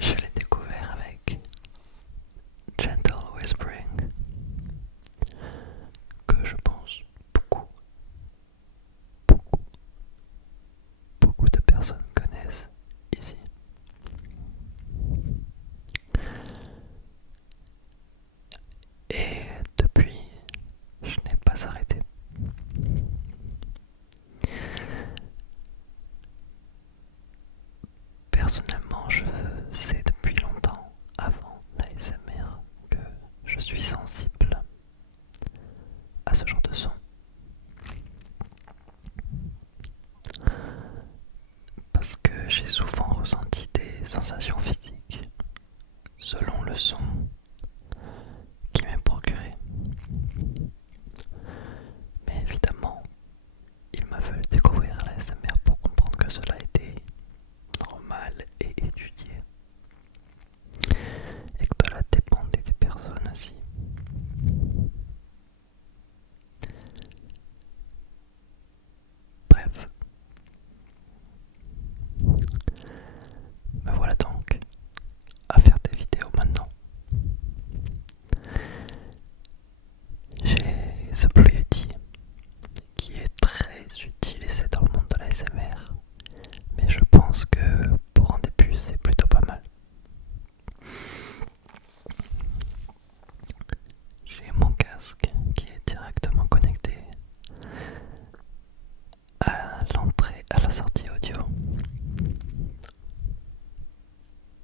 Je l'ai découvert avec Gentle Whispering, que je pense beaucoup, beaucoup, beaucoup de personnes connaissent ici. Et depuis, je n'ai pas arrêté. Personnellement, je sais depuis longtemps, avant l'ASMR, que je suis sensible à ce genre de son. Parce que j'ai souvent ressenti des sensations physiques selon le son qui m'est procuré. Mais évidemment, il m'a fallu découvrir l'ASMR pour comprendre que cela était normal et étudié. Et que cela dépendait des personnes aussi. Bref, me voilà donc à faire des vidéos maintenant. J'ai ce Blue Yeti qui est très utilisé dans le monde de l'ASMR, mais je pense que pour un début c'est plutôt pas mal. J'ai mon casque qui est directement connecté à l'entrée, à la sortie audio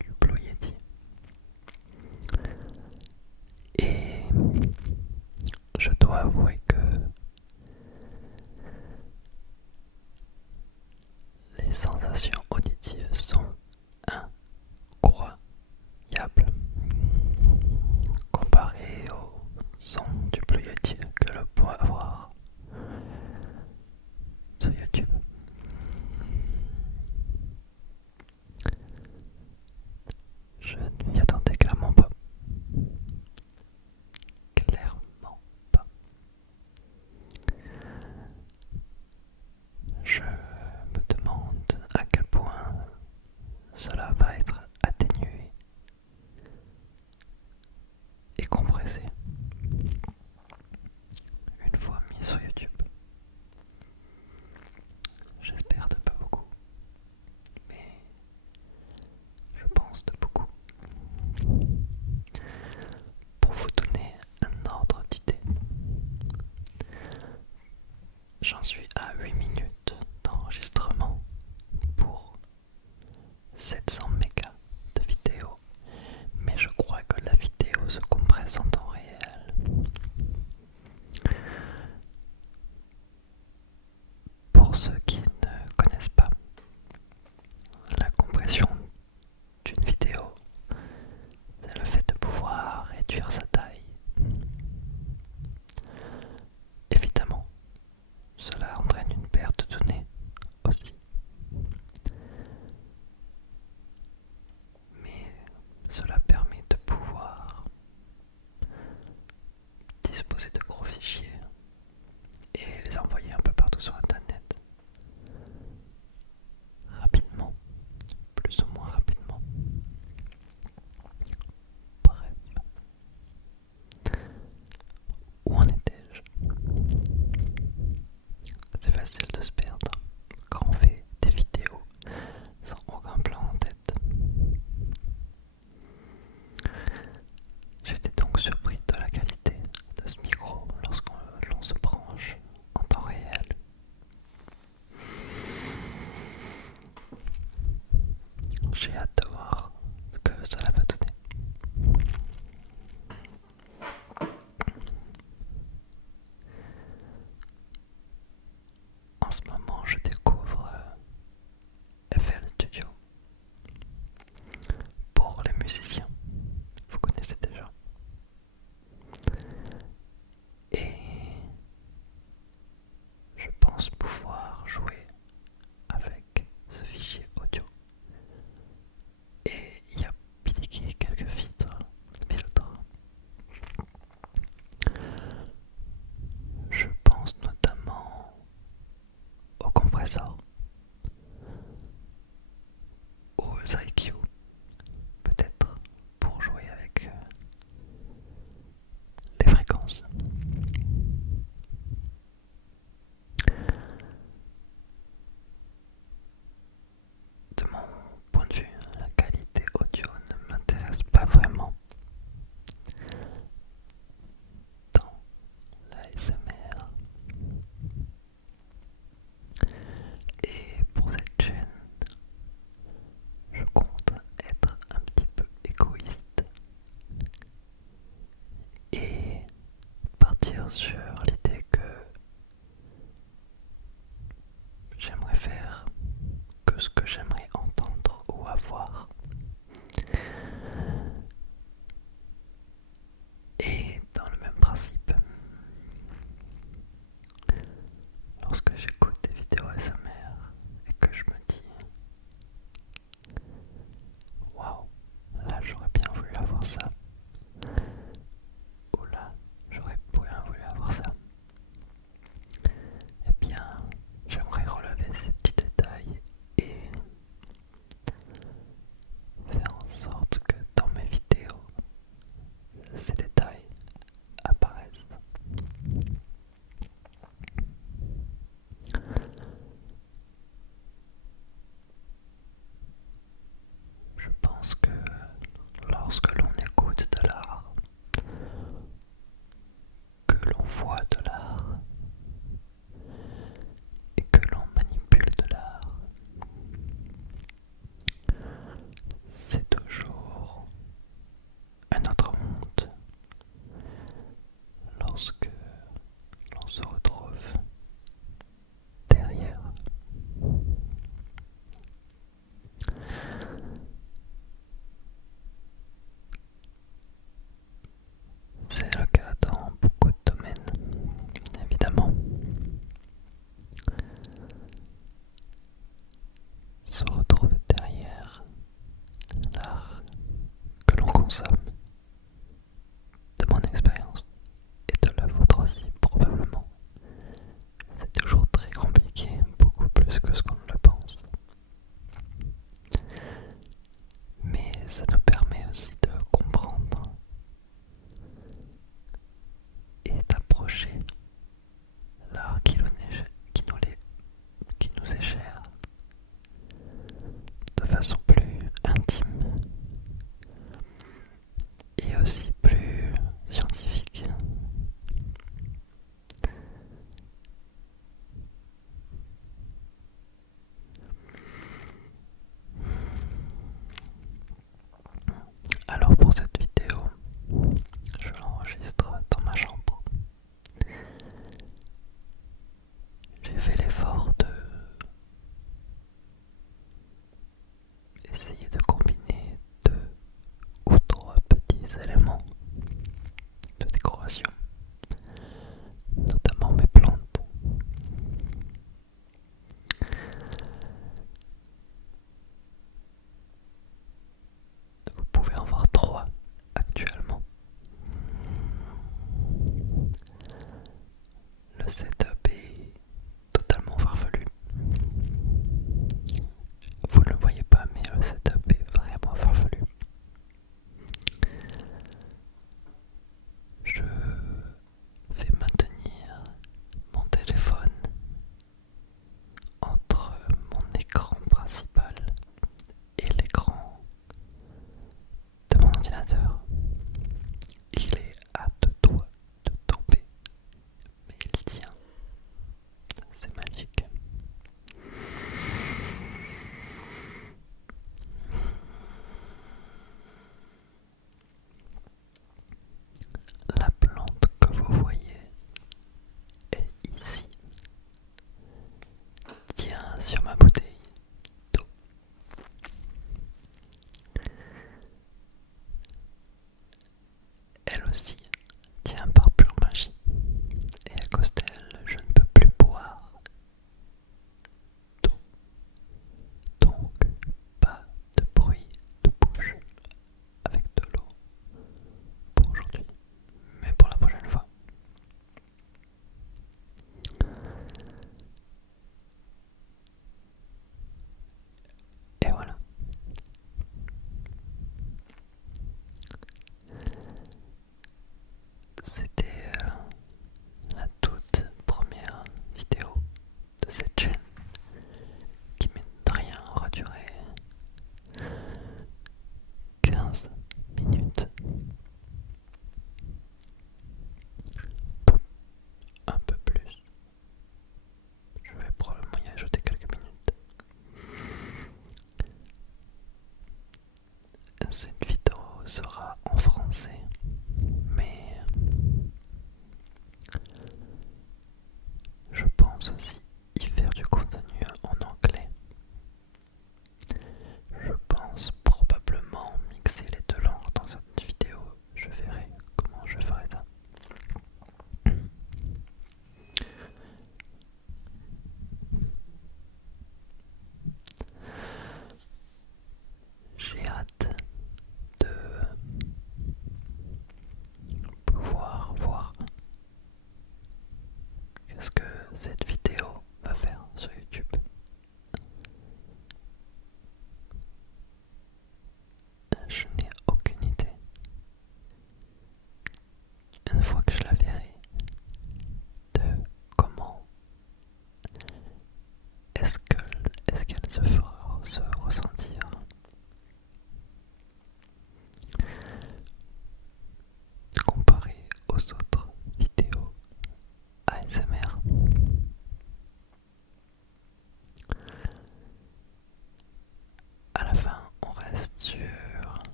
du Blue Yeti. Et je dois avouer que les sensations auditives sont incroyables comparées au son du Blue Yeti que l'on peut avoir sur YouTube. Je ne m'y attendais clairement pas. Clairement pas. Je me demande à quel point cela va être atténué et compressé une fois mis sur YouTube. J'espère de pas beaucoup, mais je pense de beaucoup. Pour vous donner un ordre d'idée, j'en suis à 8 minutes d'enregistrement pour 700 mégas de vidéo, mais je crois que la vidéo se compresse en temps réel. Pour ceux qui ne connaissent pas, la compression d'une vidéo, c'est le fait de pouvoir réduire sa taille. Évidemment, cela entraîne une perte de données aussi. Mais cela permet de pouvoir disposer de gros fichiers et les envoyer un peu partout sur internet rapidement, plus ou moins rapidement. Bref, où en étais-je? C'est facile de se perdre quand on fait des vidéos sans aucun plan en tête. J'étais donc surpris de la qualité de ce micro lorsqu'on l'on se branche en temps réel. J'ai hâte de voir ce que cela va donner. En ce moment, je découvre FL Studio pour les musiciens. Vous connaissez déjà. Et je pense pouvoir jouer avec ce fichier audio que je me dis waouh, là j'aurais bien voulu avoir ça. Ou là j'aurais bien voulu avoir ça. Eh bien, j'aimerais relever ces petits détails et faire en sorte que dans mes vidéos, ces détails apparaissent. Je pense que lorsque l'on écoute de l'art, que l'on voit de l'art et que l'on manipule de l'art, c'est toujours un autre monde lorsque l'on se retrouve derrière. C'est le cas dans beaucoup de domaines, évidemment. Se retrouver derrière l'art que l'on consomme, de mon expérience et de la vôtre aussi probablement, c'est toujours très compliqué, beaucoup plus que ce qu'on le pense. Mais ça nous permet aussi de comprendre et d'approcher l'art qui nous est cher de façon plus intime et aussi plus scientifique. Alors pour cette vidéo, je l'enregistre dans ma chambre. J'ai fait l'effort de essayer de combiner 2 ou 3 petits éléments de décoration, notamment mes plantes. Vous pouvez en voir 3 actuellement. Le setup est totalement farfelu. Vous ne le voyez pas, mais le setup est vraiment farfelu. Je vais maintenir mon téléphone entre mon écran principal et l'écran de mon ordinateur. Il est à 2 doigts de tomber, mais il tient. C'est magique. La plante que vous voyez est ici. Tient sur ma bouteille.